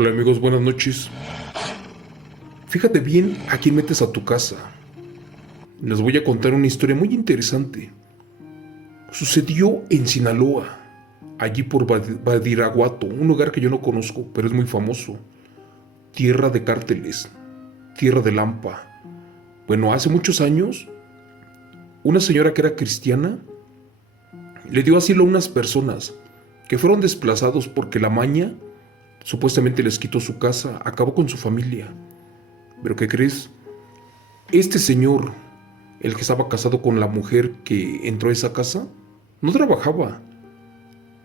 Hola amigos, buenas noches. Fíjate bien a quién metes a tu casa. Les voy a contar una historia muy interesante. Sucedió en Sinaloa, allí por Badiraguato, un lugar que yo no conozco, pero es muy famoso. Tierra de cárteles, tierra de Lampa. Bueno, hace muchos años, una señora que era cristiana le dio asilo a unas personas que fueron desplazados porque la maña supuestamente les quitó su casa, acabó con su familia. Pero ¿qué crees? Este señor, el que estaba casado con la mujer que entró a esa casa, no trabajaba.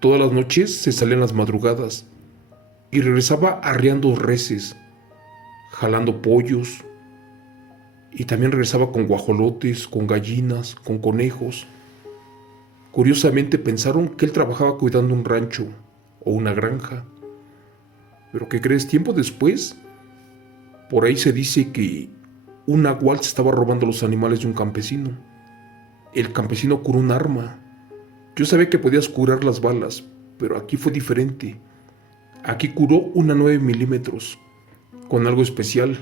Todas las noches se salía en las madrugadas y regresaba arreando reses, jalando pollos, y también regresaba con guajolotes, con gallinas, con conejos. Curiosamente pensaron que él trabajaba cuidando un rancho o una granja. Pero ¿qué crees? Tiempo después, por ahí se dice que un nahual se estaba robando los animales de un campesino. El campesino curó un arma. Yo sabía que podías curar las balas, pero aquí fue diferente. Aquí curó una 9 milímetros, con algo especial,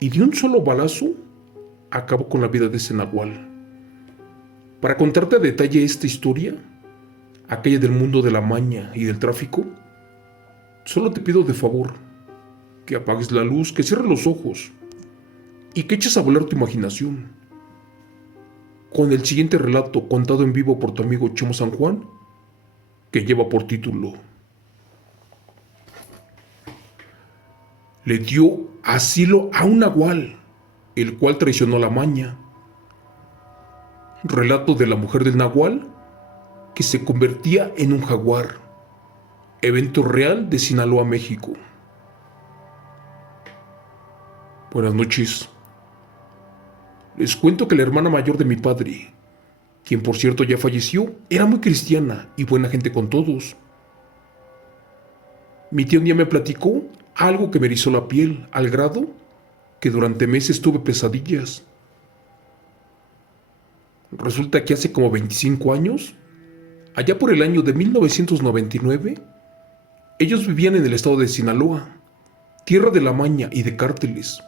y de un solo balazo acabó con la vida de ese nahual. Para contarte a detalle esta historia, aquella del mundo de la maña y del tráfico, solo te pido de favor que apagues la luz, que cierres los ojos y que eches a volar tu imaginación. Con el siguiente relato contado en vivo por tu amigo Chemo San Juan, que lleva por título Le dio asilo a un nahual, el cual traicionó la maña. Relato de la mujer del nahual que se convertía en un jaguar. Evento real de Sinaloa, México. Buenas noches. Les cuento que la hermana mayor de mi padre, quien por cierto ya falleció, era muy cristiana y buena gente con todos. Mi tía un día me platicó algo que me erizó la piel, al grado que durante meses tuve pesadillas. Resulta que hace como 25 años, allá por el año de 1999, ellos vivían en el estado de Sinaloa, tierra de la maña y de cárteles,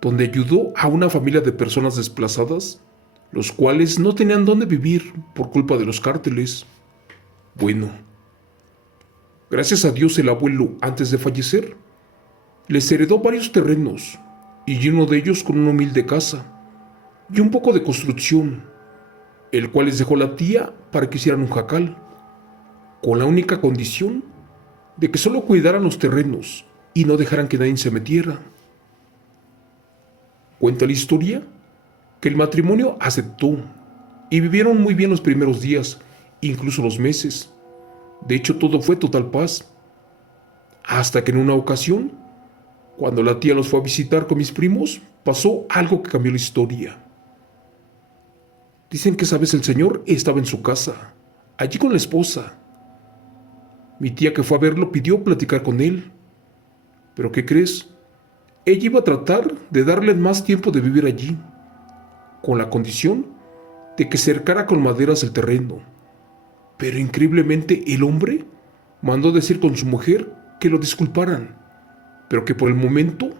donde ayudó a una familia de personas desplazadas, los cuales no tenían dónde vivir por culpa de los cárteles. Bueno, gracias a Dios el abuelo, antes de fallecer, les heredó varios terrenos, y uno de ellos con una humilde casa y un poco de construcción, el cual les dejó la tía para que hicieran un jacal, con la única condición de que solo cuidaran los terrenos y no dejaran que nadie se metiera. Cuenta la historia que el matrimonio aceptó y vivieron muy bien los primeros días, incluso los meses. De hecho, todo fue total paz. Hasta que en una ocasión, cuando la tía los fue a visitar con mis primos, pasó algo que cambió la historia. Dicen que esa vez el señor estaba en su casa, allí con la esposa. Mi tía que fue a verlo pidió platicar con él. ¿Pero qué crees? Ella iba a tratar de darle más tiempo de vivir allí, con la condición de que cercara con maderas el terreno. Pero increíblemente el hombre mandó decir con su mujer que lo disculparan, pero que por el momento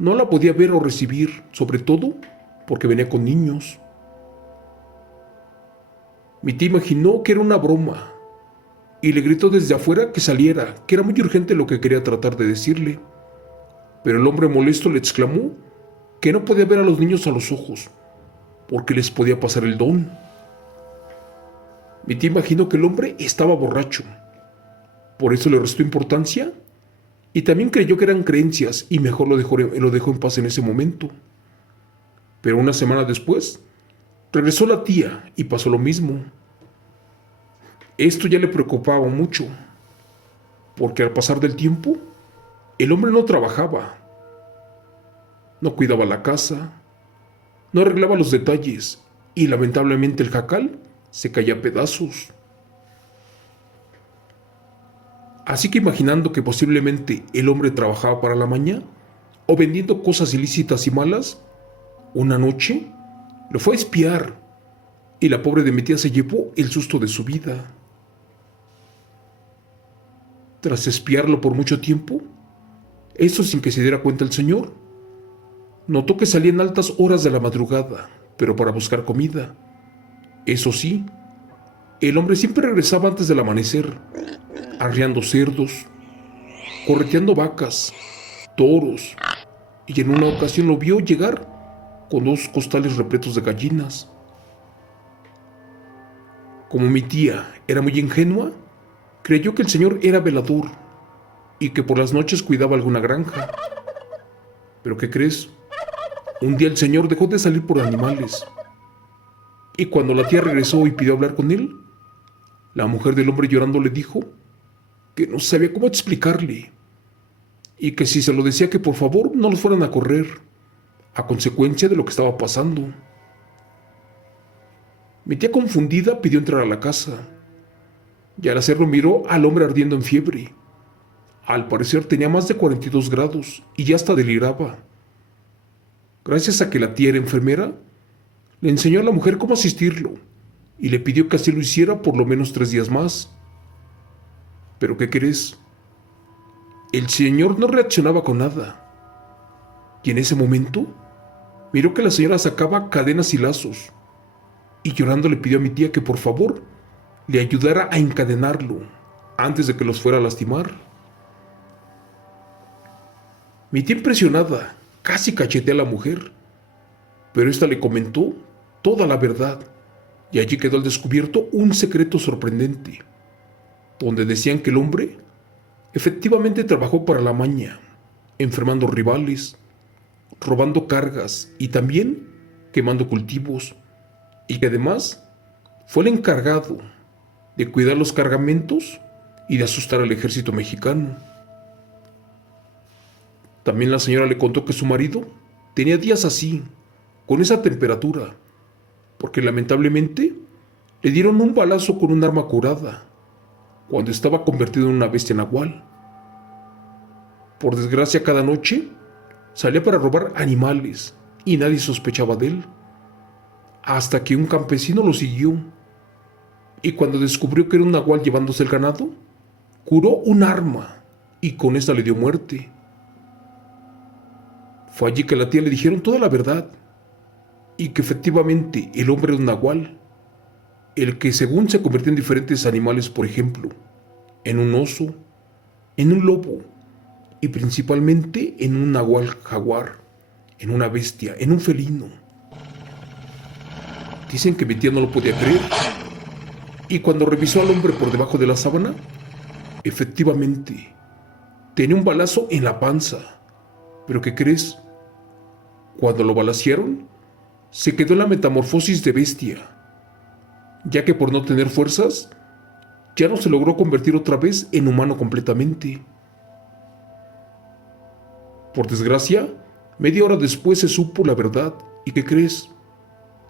no la podía ver o recibir, sobre todo porque venía con niños. Mi tía imaginó que era una broma y le gritó desde afuera que saliera, que era muy urgente lo que quería tratar de decirle. Pero el hombre molesto le exclamó que no podía ver a los niños a los ojos, porque les podía pasar el don. Mi tía imaginó que el hombre estaba borracho, por eso le restó importancia y también creyó que eran creencias y mejor lo dejó en paz en ese momento. Pero una semana después, regresó la tía y pasó lo mismo. Esto ya le preocupaba mucho, porque al pasar del tiempo, el hombre no trabajaba, no cuidaba la casa, no arreglaba los detalles y lamentablemente el jacal se caía a pedazos. Así que imaginando que posiblemente el hombre trabajaba para la maña o vendiendo cosas ilícitas y malas, una noche lo fue a espiar y la pobre de mi tía se llevó el susto de su vida. Tras espiarlo por mucho tiempo, Eso sin que se diera cuenta el señor. Notó que salía en altas horas de la madrugada, pero para buscar comida. Eso sí, el hombre siempre regresaba antes del amanecer, arriando cerdos, correteando vacas, toros, y en una ocasión lo vio llegar con 2 costales repletos de gallinas. Como mi tía era muy ingenua, creyó que el señor era velador y que por las noches cuidaba alguna granja. ¿Pero qué crees? Un día el señor dejó de salir por animales. Y cuando la tía regresó y pidió hablar con él, la mujer del hombre llorando le dijo que no sabía cómo explicarle y que si se lo decía que por favor no los fueran a correr, a consecuencia de lo que estaba pasando. Mi tía confundida pidió entrar a la casa y al hacerlo miró al hombre ardiendo en fiebre. Al parecer tenía más de 42 grados y ya hasta deliraba. Gracias a que la tía era enfermera, le enseñó a la mujer cómo asistirlo y le pidió que así lo hiciera por lo menos 3 días más. ¿Pero qué crees? El señor no reaccionaba con nada. Y en ese momento, miró que la señora sacaba cadenas y lazos y llorando le pidió a mi tía que por favor le ayudara a encadenarlo antes de que los fuera a lastimar. Mi tía impresionada casi cachetea a la mujer, pero ésta le comentó toda la verdad y allí quedó al descubierto un secreto sorprendente, donde decían que el hombre efectivamente trabajó para la maña, enfermando rivales, robando cargas y también quemando cultivos, y que además fue el encargado de cuidar los cargamentos y de asustar al ejército mexicano. También la señora le contó que su marido tenía días así, con esa temperatura, porque lamentablemente le dieron un balazo con un arma curada, cuando estaba convertido en una bestia nahual. Por desgracia, cada noche salía para robar animales y nadie sospechaba de él, hasta que un campesino lo siguió y cuando descubrió que era un nahual llevándose el ganado, curó un arma y con esta le dio muerte. Fue allí que a la tía le dijeron toda la verdad y que efectivamente el hombre era un nahual, el que según se convirtió en diferentes animales, por ejemplo, en un oso, en un lobo y principalmente en un nahual jaguar, en una bestia, en un felino. Dicen que mi tía no lo podía creer y cuando revisó al hombre por debajo de la sábana, efectivamente tenía un balazo en la panza. ¿Pero qué crees? Cuando lo balacearon, se quedó en la metamorfosis de bestia, ya que por no tener fuerzas, ya no se logró convertir otra vez en humano completamente. Por desgracia, media hora después se supo la verdad. ¿Y qué crees?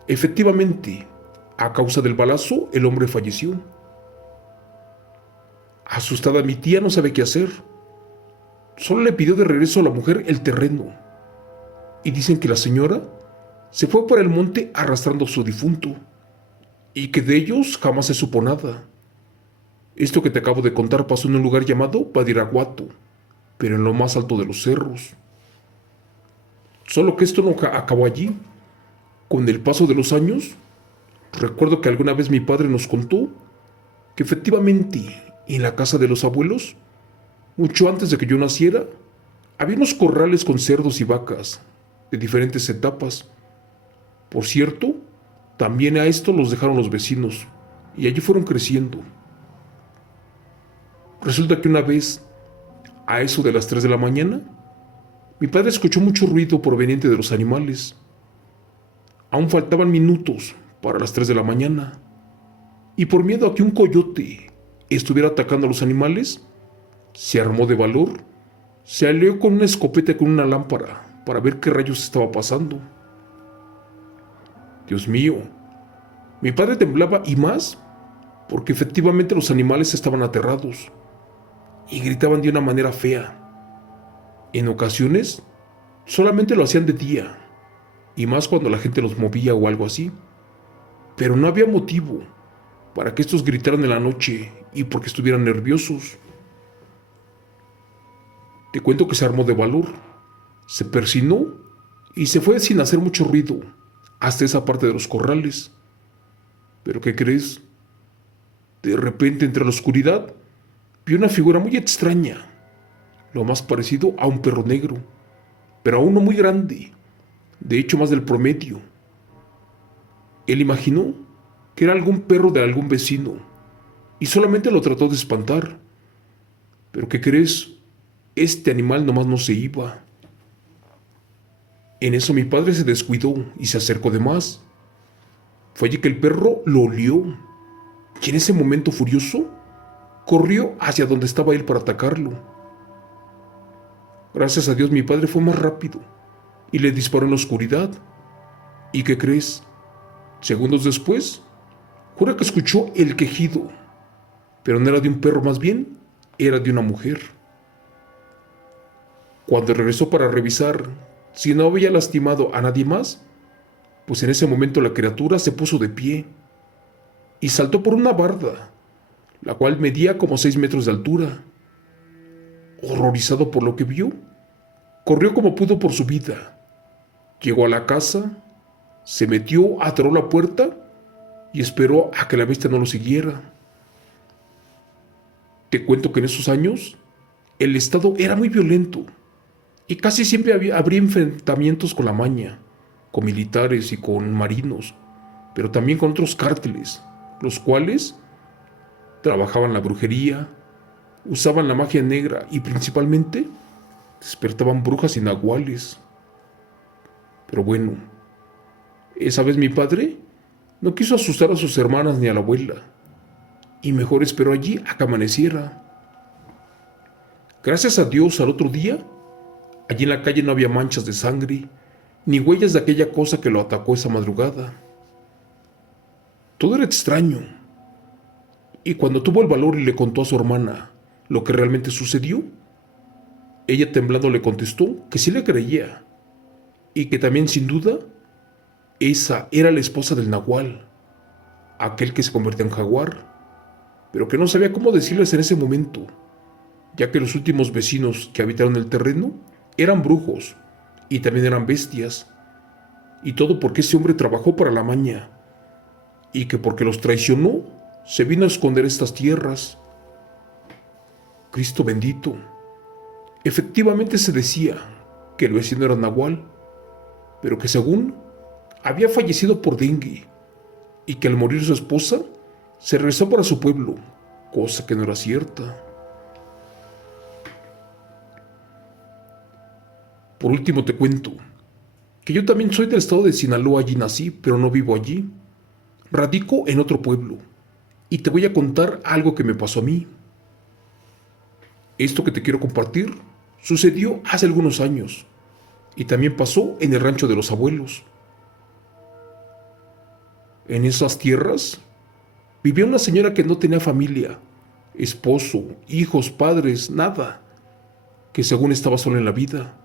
Efectivamente, a causa del balazo, el hombre falleció. Asustada mi tía no sabe qué hacer. Solo le pidió de regreso a la mujer el terreno. Y dicen que la señora se fue por el monte arrastrando a su difunto y que de ellos jamás se supo nada. Esto que te acabo de contar pasó en un lugar llamado Badiraguato, pero en lo más alto de los cerros. Solo que esto no acabó allí. Con el paso de los años, recuerdo que alguna vez mi padre nos contó que efectivamente en la casa de los abuelos, mucho antes de que yo naciera, había unos corrales con cerdos y vacas de diferentes etapas. Por cierto, también a esto los dejaron los vecinos y allí fueron creciendo. Resulta que una vez, a eso de las 3 de la mañana, mi padre escuchó mucho ruido proveniente de los animales. Aún faltaban minutos para las 3 de la mañana, y por miedo a que un coyote estuviera atacando a los animales, se armó de valor, se alió con una escopeta y con una lámpara para ver qué rayos estaba pasando. Dios mío, mi padre temblaba y más porque efectivamente los animales estaban aterrados y gritaban de una manera fea. En ocasiones, solamente lo hacían de día, y más cuando la gente los movía o algo así. Pero no había motivo para que estos gritaran en la noche y porque estuvieran nerviosos. Te cuento que se armó de valor, se persinó y se fue sin hacer mucho ruido hasta esa parte de los corrales. ¿Pero qué crees? De repente, entre la oscuridad, vi una figura muy extraña, lo más parecido a un perro negro, pero a uno muy grande, de hecho más del promedio. Él imaginó que era algún perro de algún vecino y solamente lo trató de espantar. ¿Pero qué crees? Este animal nomás no se iba. En eso mi padre se descuidó y se acercó de más. Fue allí que el perro lo olió y en ese momento furioso corrió hacia donde estaba él para atacarlo. Gracias a Dios mi padre fue más rápido y le disparó en la oscuridad. ¿Y qué crees? Segundos después, jura que escuchó el quejido, pero no era de un perro, más bien era de una mujer. Cuando regresó para revisar si no había lastimado a nadie más, pues en ese momento la criatura se puso de pie y saltó por una barda, la cual medía como 6 metros de altura. Horrorizado por lo que vio, corrió como pudo por su vida. Llegó a la casa, se metió, atoró la puerta y esperó a que la bestia no lo siguiera. Te cuento que en esos años el estado era muy violento y casi siempre habría enfrentamientos con la maña, con militares y con marinos, pero también con otros cárteles, los cuales trabajaban la brujería, usaban la magia negra y principalmente despertaban brujas y nahuales. Pero bueno, esa vez mi padre no quiso asustar a sus hermanas ni a la abuela, y mejor esperó allí a que amaneciera. Gracias a Dios, al otro día, allí en la calle no había manchas de sangre, ni huellas de aquella cosa que lo atacó esa madrugada. Todo era extraño, y cuando tuvo el valor y le contó a su hermana lo que realmente sucedió, ella temblando le contestó que sí le creía, y que también sin duda esa era la esposa del nahual, aquel que se convirtió en jaguar, pero que no sabía cómo decirles en ese momento, ya que los últimos vecinos que habitaron el terreno eran brujos y también eran bestias, y todo porque ese hombre trabajó para la maña, y que porque los traicionó, se vino a esconder estas tierras. Cristo bendito. Efectivamente se decía que el vecino era nahual, pero que según había fallecido por dengue, y que al morir su esposa, se regresó para su pueblo, cosa que no era cierta. Por último te cuento que yo también soy del estado de Sinaloa, allí nací, pero no vivo allí. Radico en otro pueblo, y te voy a contar algo que me pasó a mí. Esto que te quiero compartir sucedió hace algunos años, y también pasó en el rancho de los abuelos. En esas tierras vivía una señora que no tenía familia, esposo, hijos, padres, nada, que según estaba sola en la vida,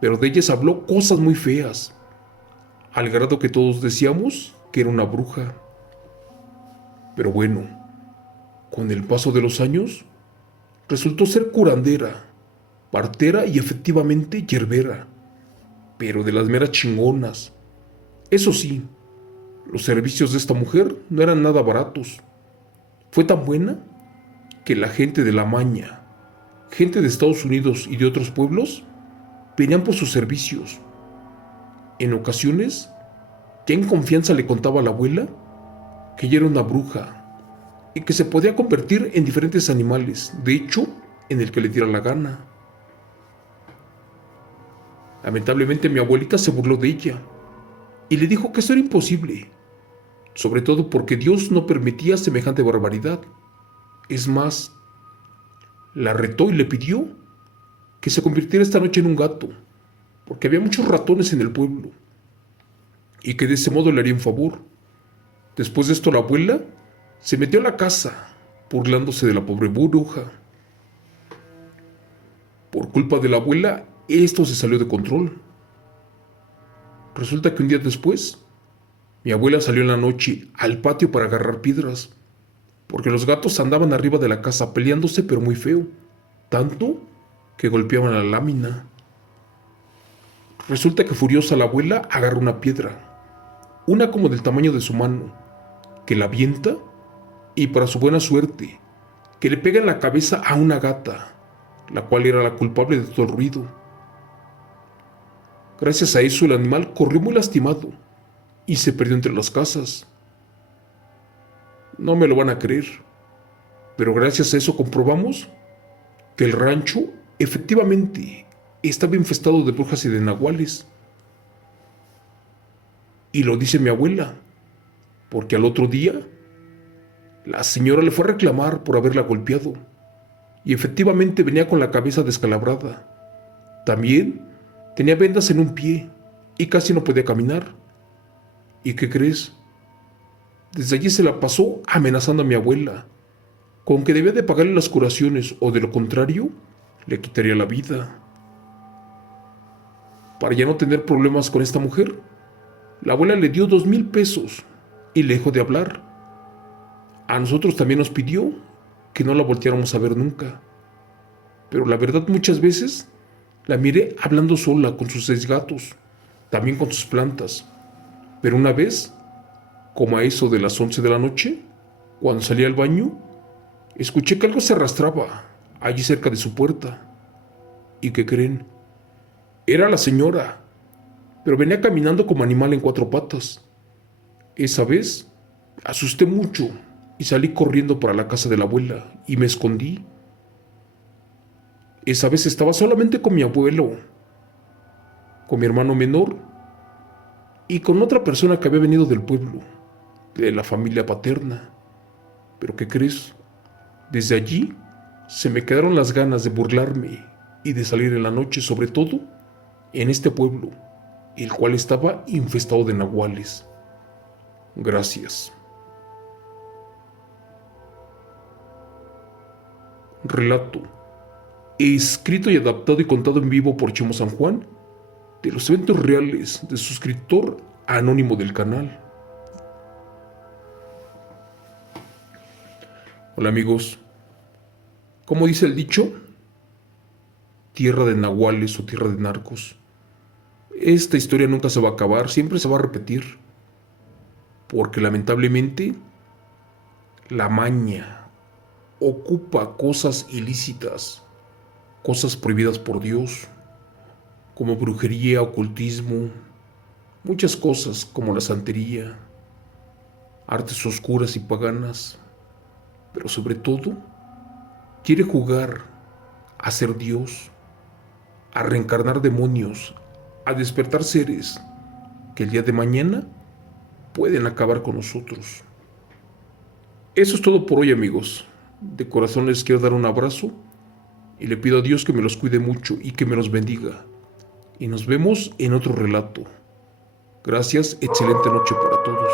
pero de ella se habló cosas muy feas, al grado que todos decíamos que era una bruja. Pero bueno, con el paso de los años, resultó ser curandera, partera y efectivamente yerbera, pero de las meras chingonas. Eso sí, los servicios de esta mujer no eran nada baratos. Fue tan buena que la gente de la maña, gente de Estados Unidos y de otros pueblos, venían por sus servicios. En ocasiones, ya en confianza le contaba a la abuela que ella era una bruja y que se podía convertir en diferentes animales, de hecho, en el que le diera la gana. Lamentablemente mi abuelita se burló de ella y le dijo que eso era imposible, sobre todo porque Dios no permitía semejante barbaridad. Es más, la retó y le pidió que se convirtiera esta noche en un gato, porque había muchos ratones en el pueblo, y que de ese modo le haría un favor. Después de esto la abuela se metió a la casa, burlándose de la pobre bruja. Por culpa de la abuela, esto se salió de control. Resulta que un día después, mi abuela salió en la noche al patio para agarrar piedras, porque los gatos andaban arriba de la casa peleándose pero muy feo, tanto que golpeaban la lámina. Resulta que furiosa la abuela agarra una piedra, una como del tamaño de su mano, que la avienta y para su buena suerte, que le pega en la cabeza a una gata, la cual era la culpable de todo el ruido. Gracias a eso el animal corrió muy lastimado y se perdió entre las casas. No me lo van a creer, pero gracias a eso comprobamos que el rancho efectivamente estaba infestado de brujas y de nahuales. Y lo dice mi abuela, porque al otro día la señora le fue a reclamar por haberla golpeado, y efectivamente venía con la cabeza descalabrada. También tenía vendas en un pie y casi no podía caminar. ¿Y qué crees? Desde allí se la pasó amenazando a mi abuela, con que debía de pagarle las curaciones o de lo contrario, le quitaría la vida. Para ya no tener problemas con esta mujer, la abuela le dio 2,000 pesos y le dejó de hablar. A nosotros también nos pidió que no la volteáramos a ver nunca. Pero la verdad muchas veces la miré hablando sola con sus 6 gatos, también con sus plantas. Pero una vez, como a eso de las 11 de la noche, cuando salí al baño, escuché que algo se arrastraba allí cerca de su puerta. ¿Y qué creen? Era la señora, pero venía caminando como animal en 4 patas. Esa vez asusté mucho y salí corriendo para la casa de la abuela y me escondí. Esa vez estaba solamente con mi abuelo, con mi hermano menor y con otra persona que había venido del pueblo, de la familia paterna. Pero ¿qué crees? Desde allí se me quedaron las ganas de burlarme y de salir en la noche, sobre todo en este pueblo, el cual estaba infestado de nahuales. Gracias. Relato, escrito y adaptado y contado en vivo por Chemo San Juan, de los eventos reales de suscriptor anónimo del canal. Hola amigos, ¿cómo dice el dicho? Tierra de nahuales o tierra de narcos. Esta historia nunca se va a acabar, siempre se va a repetir, porque lamentablemente la maña ocupa cosas ilícitas, cosas prohibidas por Dios, como brujería, ocultismo, muchas cosas como la santería, artes oscuras y paganas, pero sobre todo quiere jugar a ser Dios, a reencarnar demonios, a despertar seres que el día de mañana pueden acabar con nosotros. Eso es todo por hoy, amigos. De corazón les quiero dar un abrazo y le pido a Dios que me los cuide mucho y que me los bendiga. Y nos vemos en otro relato. Gracias, excelente noche para todos.